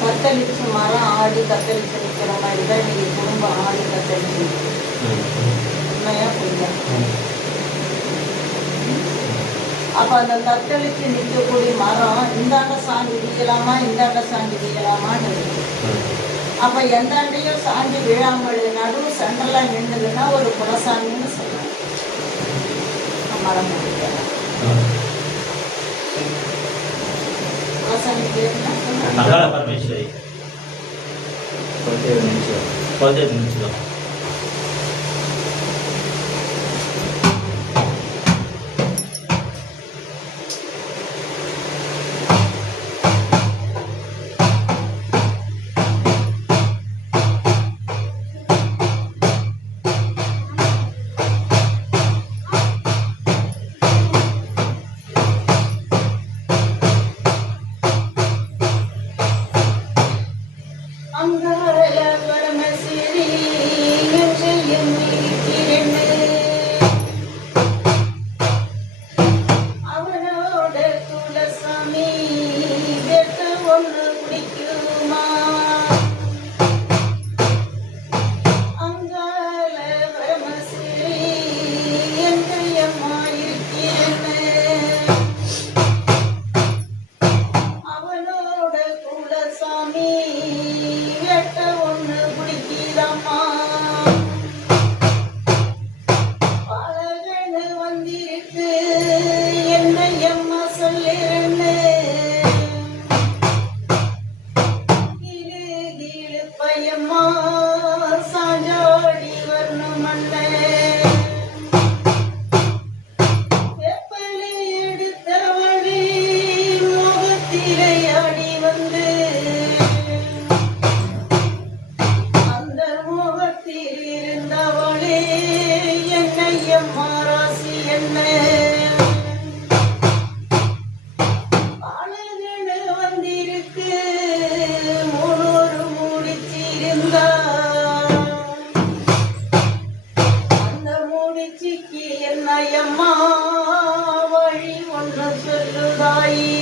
கத்தளிச்சு மரம் ஆடி கத்தளிச்சு நிற்கிற மாதிரி தான் இன்னைக்கு குடும்பம் ஆடி கத்தளிச்சு. உண்மையா புரியுதா? அப்ப அந்த தத்தளிச்சு நிற்கக்கூடிய மரம் இந்தாண்ட சாஞ்சி விழலாமா இந்தாண்ட சாஞ்சி விழலாமான்னு இருக்கு. அப்ப எந்தாண்டையும் சாஞ்சி விழாமல் நடுவு சென்டர்லாம் நின்றுதுன்னா ஒரு குலசாமின்னு சொல்லலாம். மரம் குலசாமி பேர் பரமேஸ்வரி நினைச்சுக்கலாம். வழி ஒன்று சொல்லுதாயி